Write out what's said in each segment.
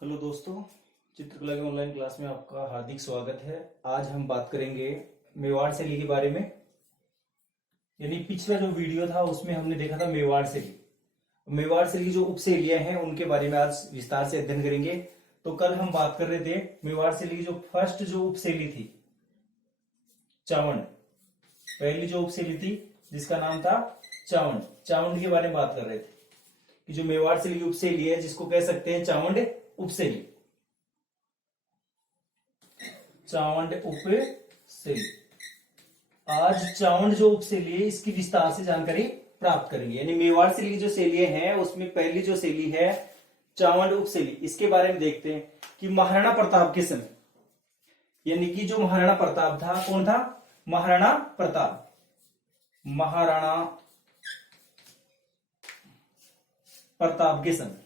Hello दोस्तों, चित्रकला के ऑनलाइन क्लास में आपका हार्दिक स्वागत है। आज हम बात करेंगे मेवाड़ शैली के बारे में। यानी पिछला जो वीडियो था उसमें हमने देखा था मेवाड़ शैली। मेवाड़ शैली जो उपशैलियां हैं उनके बारे में आज विस्तार से अध्ययन करेंगे। तो कल हम बात कर रहे थे मेवाड़ शैली की जो फर्स्ट जो उपशैली थी चावंड। पहली जो उपशैली थी जिसका नाम था चावंड, चावंड के बारे में बात कर रहे थे कि जो मेवाड़ शैली की उपशैली है जिसको कह सकते हैं चावंड उपशैली। चावंड उपशैली। आज चावंड जो उपशैली है इसकी विस्तार से जानकारी प्राप्त करेंगे। यानी मेवाड़ शैली की जो शैलियां हैं उसमें पहली जो शैली है चावंड उपशैली, इसके बारे में देखते हैं कि महाराणा प्रताप के समय, यानी कि जो महाराणा प्रताप था, कौन था? महाराणा प्रताप। महाराणा प्रताप के समय,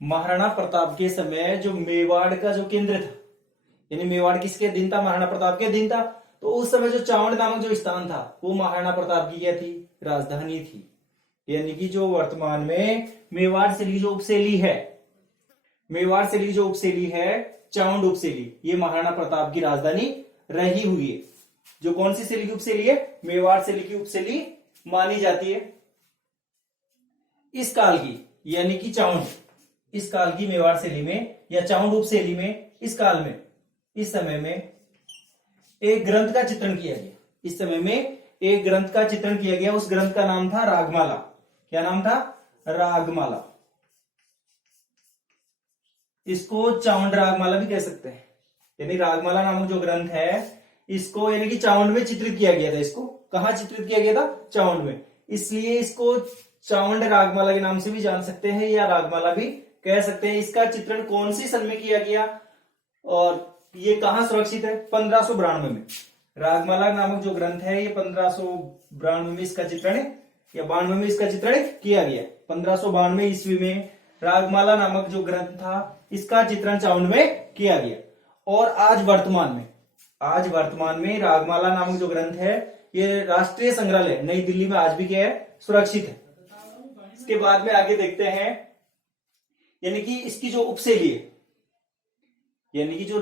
महाराणा प्रताप के समय जो मेवाड़ का जो केंद्र था, यानी मेवाड़ किसके अधीन था? महाराणा प्रताप के अधीन था। तो उस समय जो चावंड नामक जो स्थान था वो महाराणा प्रताप की क्या थी? राजधानी थी। यानी कि जो वर्तमान में मेवाड़ शैली जो उपशैली है, मेवाड़ शैली जो उपशैली है चावंड उपशैली, ये महाराणा प्रताप की राजधानी रही हुई है। जो कौन सी शैली की उपशैली है? मेवाड़ शैली की उपशैली मानी जाती है इस काल की, यानी कि चावंड इस काल की मेवाड़ शैली में या चावंड उपशैली में इस काल में, इस समय में एक ग्रंथ का चित्रण किया गया। इस समय में एक ग्रंथ का चित्रण किया गया। उस ग्रंथ का नाम था रागमाला। क्या नाम था? रागमाला। इसको चावंड रागमाला भी कह सकते हैं। यानी रागमाला नामक जो ग्रंथ है इसको यानी कि चावंड में चित्रित किया गया था। इसको कहां चित्रित किया गया था? चावंड में। इसलिए इसको चावंड रागमाला के नाम से भी जान सकते हैं या रागमाला भी कह सकते हैं। इसका चित्रण कौन सी सन में किया गया और ये कहां सुरक्षित है? 1592 में। रागमाला नामक जो ग्रंथ है ये 1592 में इसका चित्रण या 92 में इसका चित्रण किया गया। 1592 ईस्वी में रागमाला नामक जो ग्रंथ था इसका चित्रण चावंड में किया गया। और आज वर्तमान में रागमाला नामक जो ग्रंथ है ये राष्ट्रीय संग्रहालय नई दिल्ली में आज भी क्या है? सुरक्षित है। इसके बाद में आगे देखते हैं, यानी कि इसकी जो उपशैली है, यानी कि जो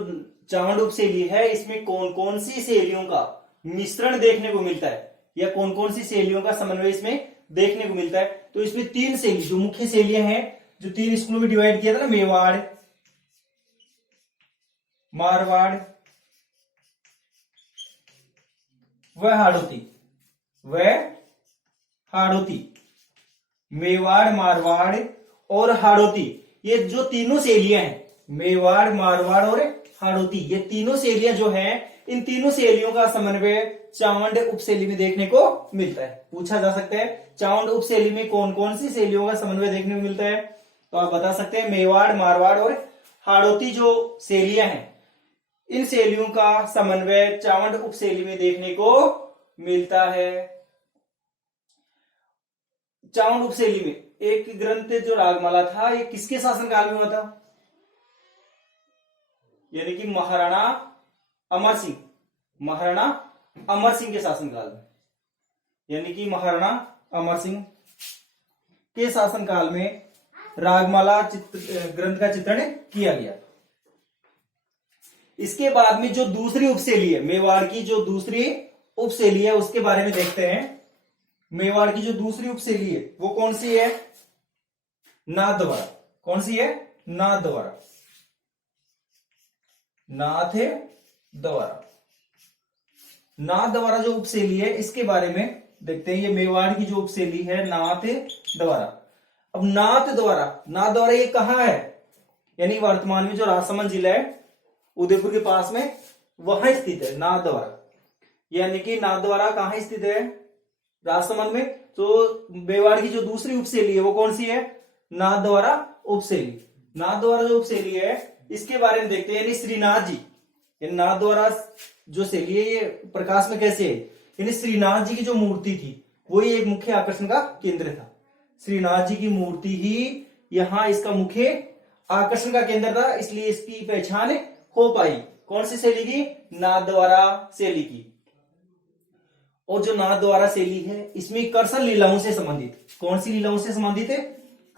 चावंड उपशैली है इसमें कौन कौन सी शैलियों का मिश्रण देखने को मिलता है या कौन कौन सी शैलियों का समन्वय इसमें देखने को मिलता है। तो इसमें तीन शैली जो मुख्य शैलियां हैं, जो तीन स्कूलों में डिवाइड किया था ना, मेवाड़, मारवाड़ व हाड़ौती। मेवाड़, मारवाड़ और हाड़ौती, ये जो तीनों शैलियां हैं, मेवाड़, मारवाड़ और हाड़ौती, ये तीनों शैलियां जो हैं, इन तीनों शैलियों का समन्वय चावंड उपशैली में देखने को मिलता है। पूछा जा सकता है चावंड उपशैली में कौन कौन सी शैलियों का समन्वय देखने को मिलता है? तो आप बता सकते हैं मेवाड़, मारवाड़ और हाड़ौती जो शैलियां हैं, इन शैलियों का समन्वय चावंड उपशैली में देखने को मिलता है। चावंड उपशैली में एक ग्रंथ जो रागमाला था ये किसके शासनकाल में हुआ था? यानी कि महाराणा अमर सिंह के शासनकाल में, यानी कि महाराणा अमर सिंह के शासनकाल में रागमाला ग्रंथ का चित्रण किया गया। इसके बाद में जो दूसरी उपशैली है, मेवाड़ की जो दूसरी उपशैली है उसके बारे में देखते हैं। मेवाड़ की जो दूसरी उपशैली है वो कौन सी है? नाथद्वारा। कौन सी है? नाथद्वारा। नाथद्वारा जो उपशैली है इसके बारे में देखते हैं। ये मेवाड़ की जो उपशैली है नाथद्वारा। अब नाथद्वारा ये कहां है? यानी वर्तमान में जो राजसमंद जिला है उदयपुर के पास में वहां स्थित है नाथद्वारा। यानी कि नाथद्वारा कहां स्थित है? राजसमंद में। तो मेवाड़ की जो दूसरी उपशैली है वो कौन सी है? नाथद्वारा उपशैली। नाथद्वारा जो उपशैली है इसके बारे में देखते हैं। यानी श्रीनाथ जी, यानी नाथद्वारा जो शैली है ये प्रकाश में कैसे है? यानी श्रीनाथ जी की जो मूर्ति थी वो ही एक मुख्य आकर्षण का केंद्र था। श्रीनाथ जी की मूर्ति ही यहां इसका मुख्य आकर्षण का केंद्र था, इसलिए इसकी पहचान हो पाई। कौन सी शैली की? नाथद्वारा शैली की। और जो नाथद्वारा शैली है इसमें कर्षण लीलाओं से संबंधित, कौन सी लीलाओं से संबंधित है?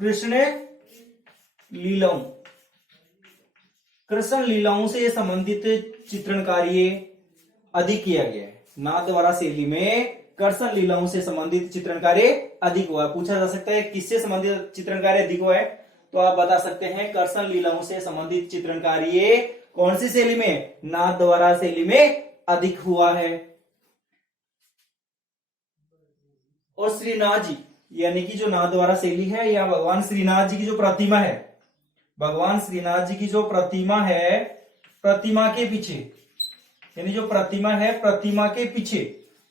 कृष्ण लीलाओं, कृष्ण लीलाओं से संबंधित चित्रण कार्य अधिक किया गया है। नाथद्वारा शैली में कृष्ण लीलाओं से संबंधित चित्रण कार्य अधिक हुआ है। पूछा जा सकता है किससे संबंधित चित्रण कार्य अधिक हुआ है, तो आप बता सकते हैं कृष्ण लीलाओं से संबंधित चित्रण कार्य कौन सी शैली में, नाथद्वारा शैली में अधिक हुआ है। और श्रीनाथ जी यानी कि जो नाथद्वारा शैली है, या भगवान श्रीनाथ जी की जो प्रतिमा है, भगवान श्रीनाथ जी की जो प्रतिमा है, प्रतिमा के पीछे यानी जो प्रतिमा है, प्रतिमा के पीछे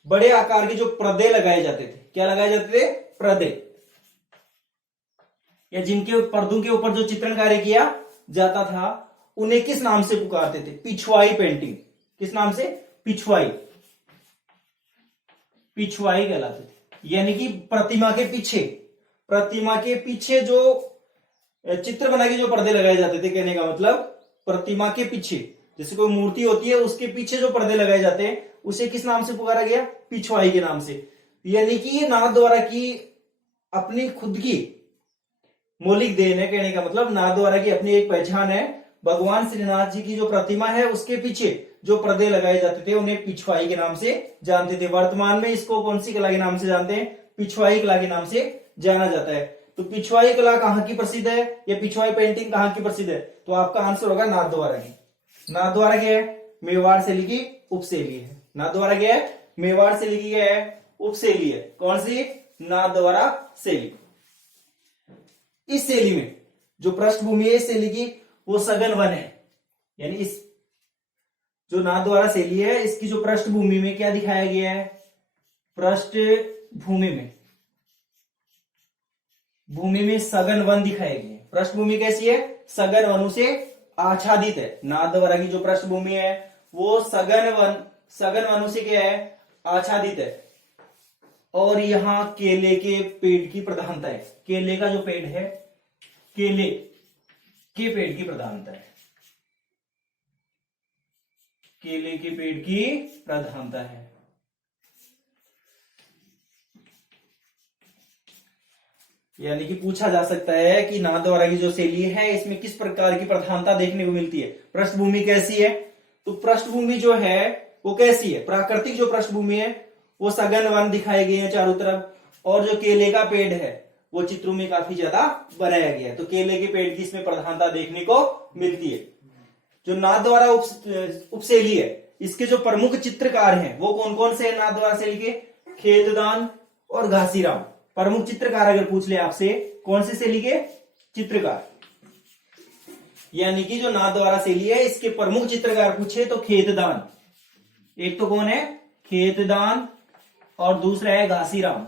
बड़े आकार के जो पर्दे लगाए जाते थे, क्या लगाए जाते थे, पर्दे, या जिनके पर्दों के ऊपर जो चित्रण कार्य किया जाता था, उन्हें किस नाम से पुकारते थे, पिछवाई पेंटिंग। किस नाम से, पिछवाई, पिछवाई कहलाते थे। यानी कि प्रतिमा के पीछे, प्रतिमा के पीछे जो चित्र बना के जो पर्दे लगाए जाते थे, कहने का मतलब प्रतिमा के पीछे, जैसे कोई मूर्ति होती है उसके पीछे जो पर्दे लगाए जाते हैं, उसे किस नाम से पुकारा गया, पिछवाई के नाम से। यानी कि ये नाथद्वारा की अपनी खुद की मौलिक देन है, कहने का मतलब नाथद्वारा की अपनी एक पहचान है। भगवान श्रीनाथ जी की जो प्रतिमा है उसके पीछे जो पर्दे लगाए जाते थे, उन्हें पिछवाई के नाम से जानते थे। वर्तमान में इसको कौन सी कला के नाम से जानते हैं, पिछवाई कला के नाम से जाना जाता है। तो पिछवाई कला कहां की प्रसिद्ध है, या पिछवाई पेंटिंग कहां की प्रसिद्ध है, तो आपका आंसर होगा नाथद्वारा की। नाथद्वारा क्या है, मेवाड़ शैली की उपशैली है। नाथद्वारा क्या है, मेवाड़ शैली की क्या है, उपशैली है। कौन सी, नाथद्वारा शैली। इस शैली में जो पृष्ठभूमि है इस शैली की, वो सघन वन है। यानी इस जो नाथद्वारा शैली है, इसकी जो पृष्ठभूमि में क्या दिखाया गया है, पृष्ठभूमि में, भूमि में सघन वन दिखाया गया है। पृष्ठभूमि कैसी है, सघन वनों से आच्छादित है। नाथद्वारा की जो पृष्ठभूमि है वो सघन वनों से क्या है, आच्छादित है। और यहां केले के पेड़ की प्रधानता है। केले का जो पेड़ है, केले के पेड़ की प्रधानता है, केले के पेड़ की प्रधानता है। यानी कि पूछा जा सकता है कि नाथद्वारा की जो शैली है इसमें किस प्रकार की प्रधानता देखने को मिलती है। पृष्ठभूमि कैसी है, तो पृष्ठभूमि जो है वो कैसी है, प्राकृतिक जो पृष्ठभूमि है वो सघन वन दिखाए गए हैं चारों तरफ, और जो केले का पेड़ है वो चित्रों में काफी ज्यादा बनाया गया है। तो केले के पेड़ की इसमें प्रधानता देखने को मिलती है। जो नाथद्वारा उपशैली है, इसके जो प्रमुख चित्रकार हैं वो कौन कौन से हैं नाथद्वारा शैली के, खेतदान और घासीराम। प्रमुख चित्रकार अगर पूछ ले आपसे, कौन से शैली के चित्रकार, यानी कि जो नाथद्वारा शैली है इसके प्रमुख चित्रकार पूछे तो खेतदान, एक तो कौन है, खेतदान, और दूसरा है घासीराम।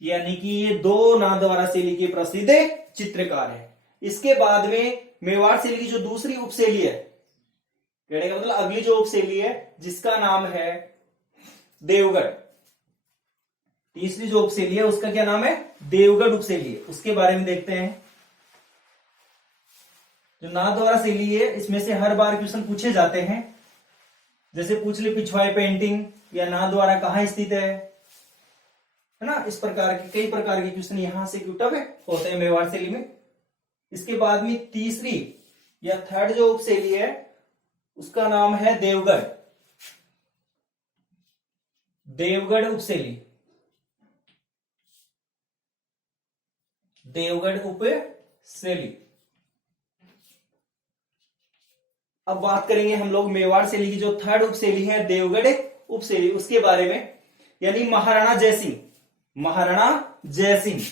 यानी कि ये दो नाथद्वारा शैली के प्रसिद्ध चित्रकार हैं। इसके बाद में मेवाड़ शैली की जो दूसरी उपशैली है, कहने का मतलब अगली जो उपशैली है जिसका नाम है देवगढ़, तीसरी जो उपशैली है उसका क्या नाम है, देवगढ़ उपशैली है। उसके बारे में देखते हैं। जो नाथद्वारा शैली है इसमें से हर बार क्वेश्चन पूछे जाते हैं, जैसे पूछ ले पिछवाई पेंटिंग या नाथद्वारा कहां स्थित है ना, इस प्रकार के कई प्रकार के क्वेश्चन यहां से क्यूटअप होते हैं मेवाड़ शैली में। इसके बाद में तीसरी या थर्ड जो उपशैली है उसका नाम है देवगढ़, देवगढ़ उपशैली, देवगढ़ उपशैली। अब बात करेंगे हम लोग मेवाड़ शैली की जो थर्ड उपशैली है देवगढ़ उपशैली, उसके बारे में। यानी महाराणा जयसिंह, महाराणा जयसिंह,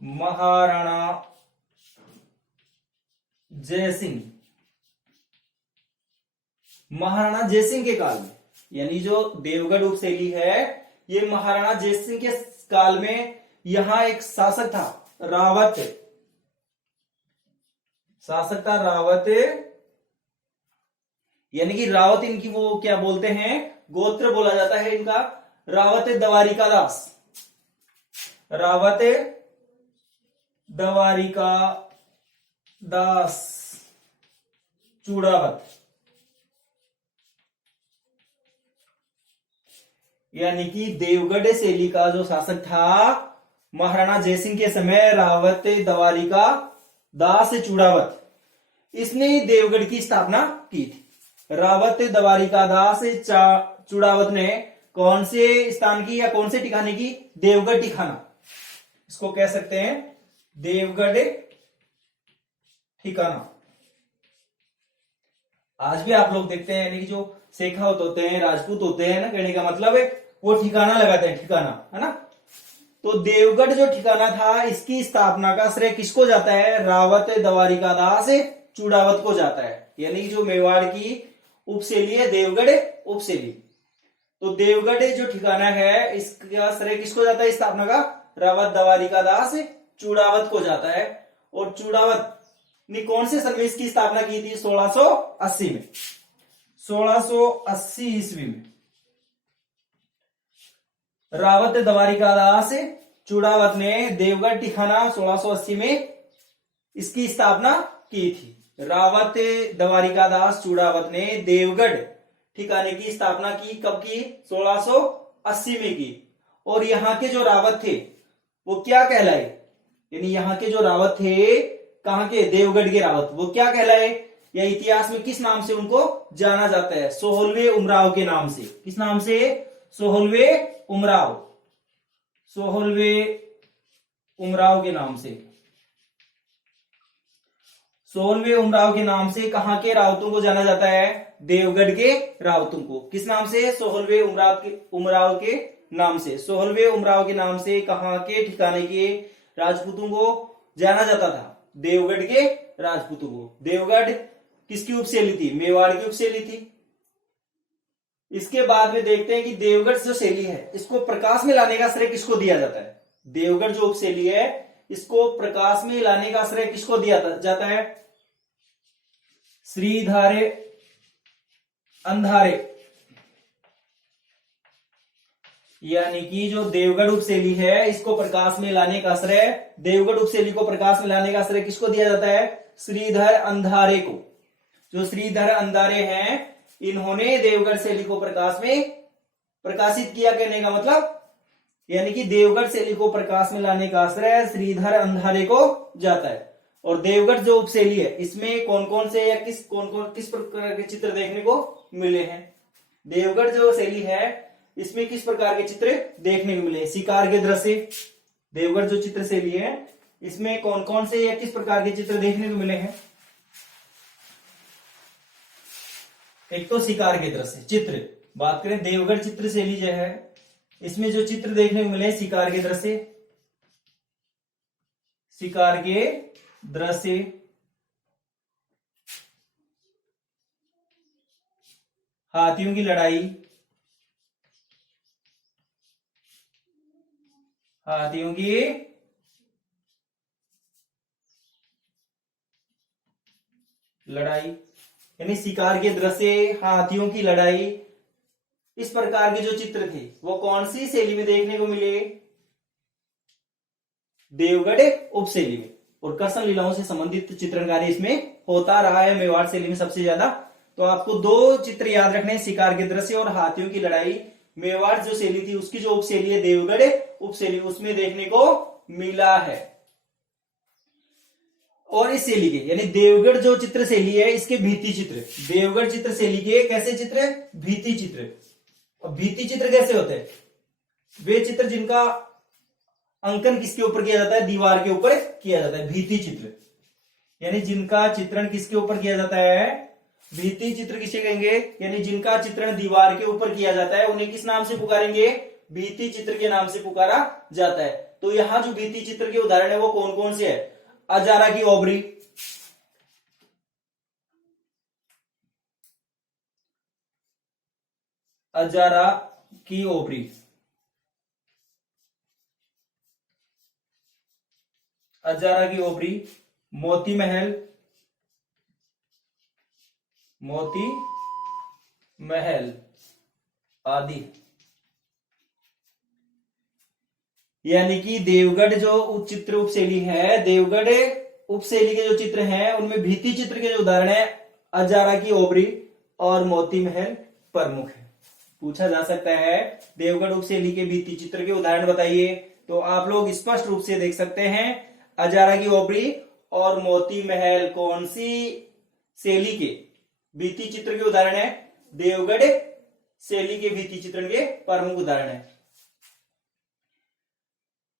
महाराणा जयसिंह, महाराणा जयसिंह के काल में, यानी जो देवगढ़ उपशैली है ये महाराणा जयसिंह के काल में यहां एक शासक था रावत, शासक था रावत। यानी कि रावत इनकी वो क्या बोलते हैं, गोत्र बोला जाता है इनका, रावत द्वारिका दास, रावत द्वारिका दास चूड़ावत। यानी कि देवगढ़ शैली का जो शासक था महाराणा जयसिंह के समय रावत दवारिका दास चूड़ावत, इसने देवगढ़ की स्थापना की थी। रावत दवारिका दास चूड़ावत ने कौन से स्थान की या कौन से ठिकाने की? देवगढ़ ठिकाना, इसको कह सकते हैं देवगढ़ ठिकाना। आज भी आप लोग देखते हैं, यानी कि जो शेखावत होते हैं, राजपूत होते हैं ना, कहने का मतलब है वो ठिकाना लगाते हैं, ठिकाना, है ना। तो देवगढ़ जो ठिकाना था, इसकी स्थापना का श्रेय किसको जाता है? रावत दवारिका दास चूड़ावत को जाता है। यानी कि जो मेवाड़ की उपशैली है देवगढ़ उपशैली, तो देवगढ़ जो ठिकाना है इसका श्रेय किसको जाता है स्थापना का? रावत दवारिका दास चूड़ावत को जाता है। और चूड़ावत ने कौन से सन में इसकी स्थापना की थी? 1680 में, 1680 ईस्वी में रावत दवारिका दास चूड़ावत ने देवगढ़ ठिकाना 1680 में इसकी स्थापना की थी। रावत दवारिका दास चूड़ावत ने देवगढ़ ठिकाने की स्थापना की, कब की? 1680 में की। और यहाँ के जो रावत थे वो क्या कहलाए? यानी यहाँ के जो रावत थे, कहां के? देवगढ़ के रावत, वो क्या कहलाए या इतिहास में किस नाम से उनको जाना जाता है? सोहलवे उमराव के नाम से। किस नाम से? सोहलवे उमराव, सोहलवे उमराव के नाम से। सोहलवे उमराव के नाम से कहां के रावतों को जाना जाता है? देवगढ़ के रावतों को। किस नाम से? सोहलवे उमराव के नाम से। सोहलवे उमराव के नाम से कहां के ठिकाने के राजपूतों को जाना जाता था? देवगढ़ के राजपूतों को। देवगढ़ किसकी उपशैली थी? मेवाड़ की उपशैली थी। इसके बाद में देखते हैं कि देवगढ़ जो शैली है इसको प्रकाश में लाने का श्रेय किसको दिया जाता है? देवगढ़ जो उपशैली है इसको प्रकाश में लाने का श्रेय किसको दिया जाता है? श्रीधर अंधारे, यानी कि जो देवगढ़ उपशैली है इसको प्रकाश में लाने का श्रेय, देवगढ़ उपशैली को प्रकाश में लाने का श्रेय किसको दिया जाता है? श्रीधर अंधारे को। जो श्रीधर अंधारे हैं इन्होंने देवगढ़ शैली को प्रकाश में प्रकाशित किया, कहने का मतलब यानी कि देवगढ़ शैली को प्रकाश में लाने का श्रेय श्रीधर अंधारे को जाता है। और देवगढ़ जो उपशैली है इसमें कौन कौन से या किस प्रकार के चित्र देखने को मिले हैं? देवगढ़ जो शैली है इसमें किस प्रकार के चित्र देखने को मिले? शिकार के दृश्य। देवगढ़ जो चित्र शैली है इसमें कौन कौन से या किस प्रकार के चित्र देखने को मिले हैं? एक तो शिकार के दृश्य चित्र, बात करें देवगढ़ चित्र शैली जो है इसमें जो चित्र देखने को मिले शिकार के दृश्य, शिकार के दृश्य, हाथियों की लड़ाई, हाथियों की लड़ाई, यानी शिकार के दृश्य, हाथियों की लड़ाई, इस प्रकार के जो चित्र थे वो कौन सी शैली में देखने को मिले? देवगढ़ उपशैली में। और कृष्ण लीलाओं से संबंधित चित्रण कार्य इसमें होता रहा है मेवाड़ शैली में सबसे ज्यादा। तो आपको दो चित्र याद रखने, शिकार के दृश्य और हाथियों की लड़ाई। मेवाड़ जो शैली थी उसकी जो उपशैली है देवगढ़ उपशैली, उसमें देखने को मिला है। और इस शैली के यानी देवगढ़ जो चित्र शैली है इसके भित्ति चित्र, देवगढ़ चित्र शैली के कैसे चित्र? भित्ति चित्र। और भित्ति चित्र कैसे होते हैं? वे चित्र जिनका अंकन किसके ऊपर किया जाता है? दीवार के ऊपर किया जाता है, भित्ति चित्र। यानी जिनका चित्रण किसके ऊपर किया जाता है? भित्ति चित्र किसे कहेंगे? यानी जिनका चित्रण दीवार के ऊपर किया जाता है उन्हें किस नाम से पुकारेंगे? भित्ति चित्र के नाम से पुकारा जाता है। तो यहाँ जो भित्ति चित्र के उदाहरण है वो कौन कौन से है? अजारा की ओबरी, अजारा की ओबरी, अजारा की ओबरी, मोती महल, मोती महल आदि। यानी कि देवगढ़ जो चित्र उपशैली है, देवगढ़ उपशैली के जो चित्र हैं उनमें भित्ति चित्र के जो उदाहरण है अजारा की ओबरी और मोती महल प्रमुख है। पूछा जा सकता है देवगढ़ उपशैली के भित्ति चित्र के उदाहरण बताइए। तो आप लोग स्पष्ट रूप से देख सकते हैं अजारा की ओबरी और मोती महल कौन सी शैली के भित्ति चित्र के उदाहरण है? देवगढ़ शैली के भित्ति चित्रण के प्रमुख उदाहरण है।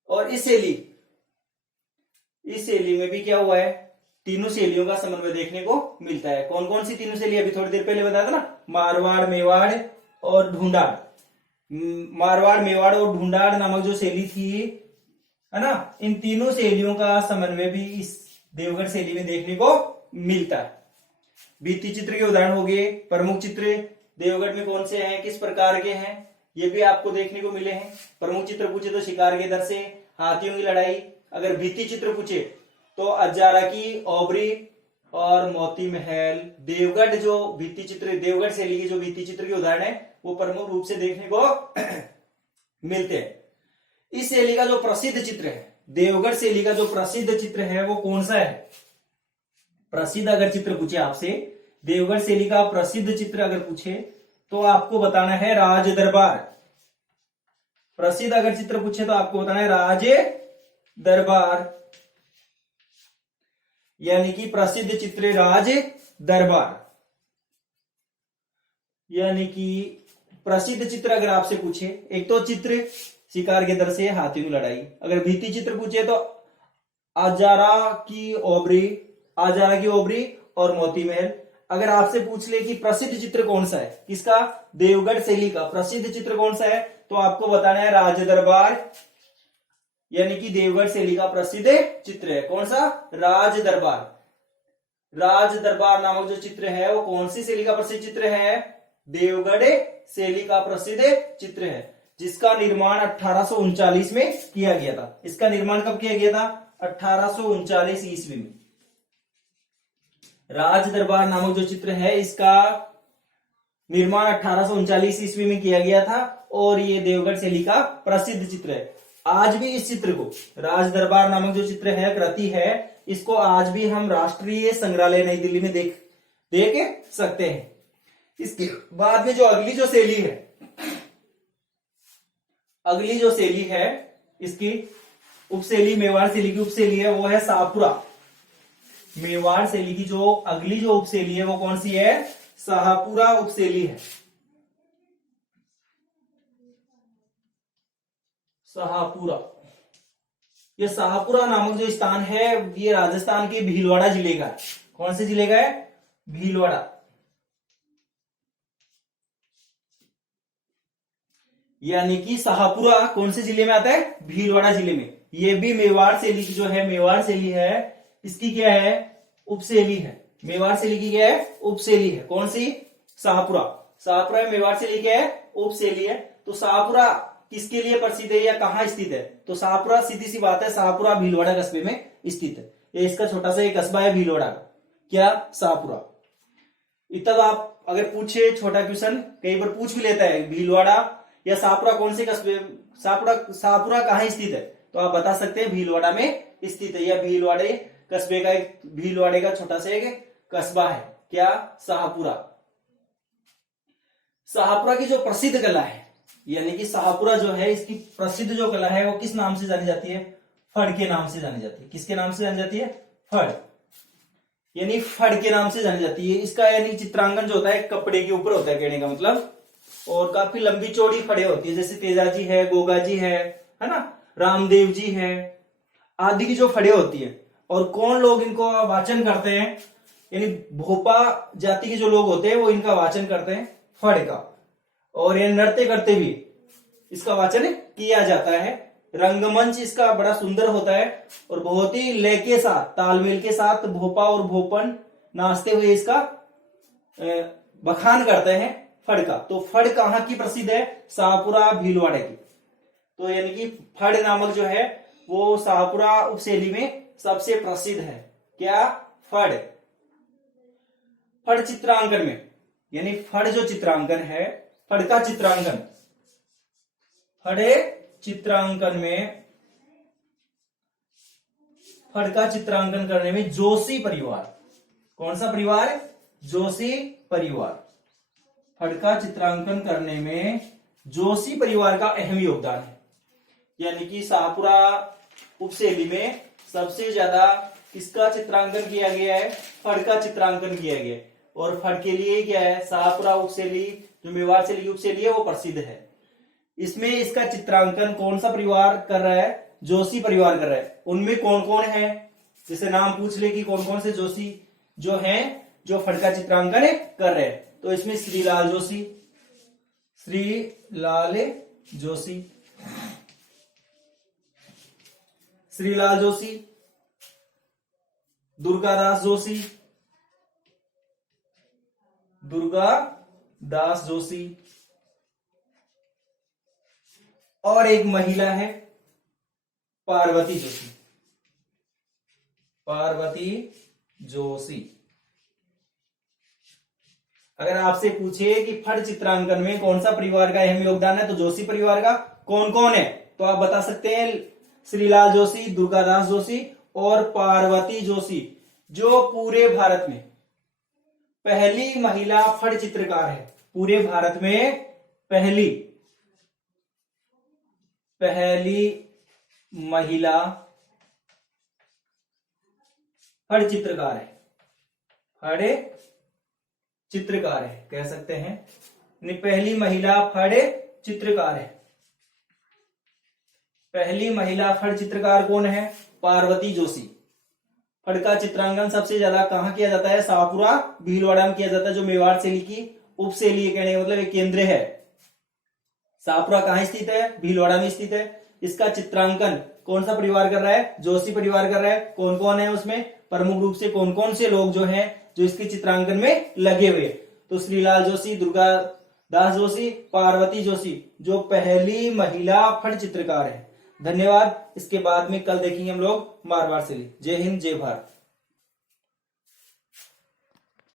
और इस शैली में भी क्या हुआ है? तीनों शैलियों का समन्वय देखने को मिलता है। कौन कौन सी तीनों शैली? अभी थोड़ी देर पहले बताया था ना, मारवाड़, मेवाड़ और ढूंढाड़। मारवाड़, मेवाड़ और ढूंढाड़ नामक जो शैली थी, है ना, इन तीनों शैलियों का समन्वय भी इस देवगढ़ शैली में देखने को मिलता है। भित्ति चित्र के उदाहरण हो गए, प्रमुख चित्र देवगढ़ में कौन से हैं, किस प्रकार के हैं, ये भी आपको देखने को मिले हैं। प्रमुख चित्र पूछे तो शिकार के दर से, हाथियों की लड़ाई। अगर भित्ति चित्र पूछे तो अजारा की ओबरी और मोती महल। देवगढ़ जो भित्ति चित्र, देवगढ़ शैली के जो भित्ति चित्र के उदाहरण है वो प्रमुख रूप से देखने को मिलते हैं। इस शैली का जो प्रसिद्ध चित्र है, देवगढ़ शैली का जो प्रसिद्ध चित्र है वो कौन सा है? प्रसिद्ध अगर चित्र पूछे आपसे, देवगढ़ शैली का प्रसिद्ध चित्र अगर पूछे तो आपको बताना है राज दरबार। प्रसिद्ध अगर चित्र पूछे तो आपको बताना है राज दरबार, यानी कि प्रसिद्ध चित्र राज दरबार। यानी कि प्रसिद्ध चित्र अगर आपसे पूछे, एक तो चित्र शिकार के दर से, हाथियों की लड़ाई। अगर भित्ति चित्र पूछे तो अजारा की ओबरी और मोती महल। अगर आपसे पूछ ले कि प्रसिद्ध चित्र कौन सा है, किसका? देवगढ़ शैली का प्रसिद्ध चित्र कौन सा है, तो आपको बताना है राज दरबार, यानी कि देवगढ़ शैली का प्रसिद्ध चित्र है। कौन सा? राज दरबार। राज दरबार नामक जो चित्र है वो कौन सी शैली का प्रसिद्ध चित्र है? देवगढ़ शैली का प्रसिद्ध चित्र है, जिसका निर्माण 1839 में किया गया था। इसका निर्माण कब किया गया था? 1839 ईस्वी में। राज दरबार नामक जो चित्र है इसका निर्माण 1839 ईस्वी में किया गया था और ये देवगढ़ शैली का प्रसिद्ध चित्र है। आज भी इस चित्र को, राज दरबार नामक जो चित्र है, कृति है, इसको आज भी हम राष्ट्रीय संग्रहालय नई दिल्ली में देख सकते हैं। इसके बाद में जो अगली जो शैली है इसकी उपशैली, मेवाड़ शैली की उपशैली है, वो है शाहपुरा। मेवाड़ शैली की जो अगली जो उपशैली है वो कौन सी है? शाहपुरा उपशैली है। शाहपुरा, ये शाहपुरा नामक जो स्थान है ये राजस्थान के भीलवाड़ा जिले का है। कौन से जिले का है? भीलवाड़ा। यानी कि शाहपुरा कौन से जिले में आता है? भीलवाड़ा जिले में। ये भी मेवाड़ शैली की जो है, मेवाड़ शैली है, इसकी क्या है? उपशैली है। मेवाड़ शैली की क्या है? उपशैली है। कौन सी? शाहपुरा। शाहपुरा मेवाड़ शैली क्या है? उपशैली है। तो शाहपुरा किसके लिए प्रसिद्ध है या कहाँ स्थित है? तो शाहपुरा, सीधी सी बात है, शाहपुरा भीलवाड़ा कस्बे में स्थित है। ये इसका छोटा सा एक कस्बा है भीलवाड़ा का। क्या? शाहपुरा। तब आप अगर पूछे, छोटा क्वेश्चन कई बार पूछ भी लेता है, भीलवाड़ा या शाहपुरा कौन से कस्बे, शाहपुरा कहाँ स्थित है, तो आप बता सकते हैं भीलवाड़ा में स्थित है, या भीलवाड़े कस्बे का भीलवाड़े का छोटा सा एक कस्बा है। क्या? शाहपुरा। शाहपुरा की जो प्रसिद्ध कला है, यानी कि शाहपुरा जो है इसकी प्रसिद्ध जो कला है वो किस नाम से जानी जाती है? फड़ के नाम से जानी जाती है। किसके नाम से जानी जाती है? फड़, यानी फड़ के नाम से जानी जाती है। इसका यानी चित्रांकन जो होता है कपड़े के ऊपर होता है, कहने का मतलब, और काफी लंबी चौड़ी फड़े होती है, जैसे तेजाजी है, गोगाजी है ना, रामदेव जी है, आदि की जो फड़े होती है। और कौन लोग इनको वाचन करते हैं? यानी भोपा जाति के जो लोग होते हैं वो इनका वाचन करते हैं फड़ का, और ये नृत्य करते भी इसका वाचन किया जाता है। रंगमंच इसका बड़ा सुंदर होता है और बहुत ही लय के साथ, तालमेल के साथ भोपा और भोपन नाचते हुए इसका बखान करते हैं फड़ का। तो फड़ कहाँ की प्रसिद्ध है? शाहपुरा भीलवाड़े की। तो यानी कि फड़ नामक जो है वो शाहपुरा उपशैली में सबसे प्रसिद्ध है। क्या? फड़। फड़ चित्रांकन में, यानी फड़ जो चित्रांकन है, फड़ का चित्रांकन, फड़े चित्रांकन में, फड़ का चित्रांकन करने में जोशी परिवार, कौन सा परिवार? जोशी परिवार। फड़ का चित्रांकन करने में जोशी परिवार का अहम योगदान है। यानी कि शाहपुरा उपशैली में सबसे ज्यादा किसका चित्रांकन किया गया है? फड़ का चित्रांकन किया गया है। और फड़ के लिए क्या है? शाहपुरा उपशैली जो मेवाड़ शैली की उपशैली है वो प्रसिद्ध है। इसमें इसका चित्रांकन कौन सा परिवार कर रहा है? जोशी परिवार कर रहा है। उनमें कौन कौन है? जैसे नाम पूछ ले कि कौन कौन से जोशी जो हैं जो फड़ का चित्रांकन कर रहे हैं, तो इसमें श्रीलाल जोशी, श्रीलाल जोशी, दुर्गादास जोशी, और एक महिला है पार्वती जोशी। अगर आपसे पूछे कि फड़ चित्रांकन में कौन सा परिवार का अहम योगदान है, तो जोशी परिवार का कौन कौन है, तो आप बता सकते हैं श्रीलाल जोशी, दुर्गादास जोशी और पार्वती जोशी, जो पूरे भारत में पहली महिला फड़ चित्रकार है। पूरे भारत में पहली महिला फड़ चित्रकार है, कह सकते हैं पहली महिला फड़ चित्रकार है। पहली महिला फड़ चित्रकार कौन है? पार्वती जोशी। फड़ का चित्रांकन सबसे ज्यादा कहां किया जाता है? शाहपुरा भीलवाड़ा में किया जाता है, जो मेवाड़ शैली की उपशैली कहने का मतलब एक केंद्र है। शाहपुरा कहां स्थित है? भीलवाड़ा में स्थित है। इसका चित्रांकन कौन सा परिवार कर रहा है? जोशी परिवार कर रहा है। कौन कौन है उसमें? प्रमुख रूप से कौन कौन से लोग जो हैं जो इसके चित्रांकन में लगे हुए? तो श्रीलाल जोशी, दुर्गादास जोशी, पार्वती जोशी, जो पहली महिला फड़ चित्रकार है। धन्यवाद। इसके बाद में कल देखेंगे हम लोग मारवाड़ शैली। जय हिंद, जय भारत।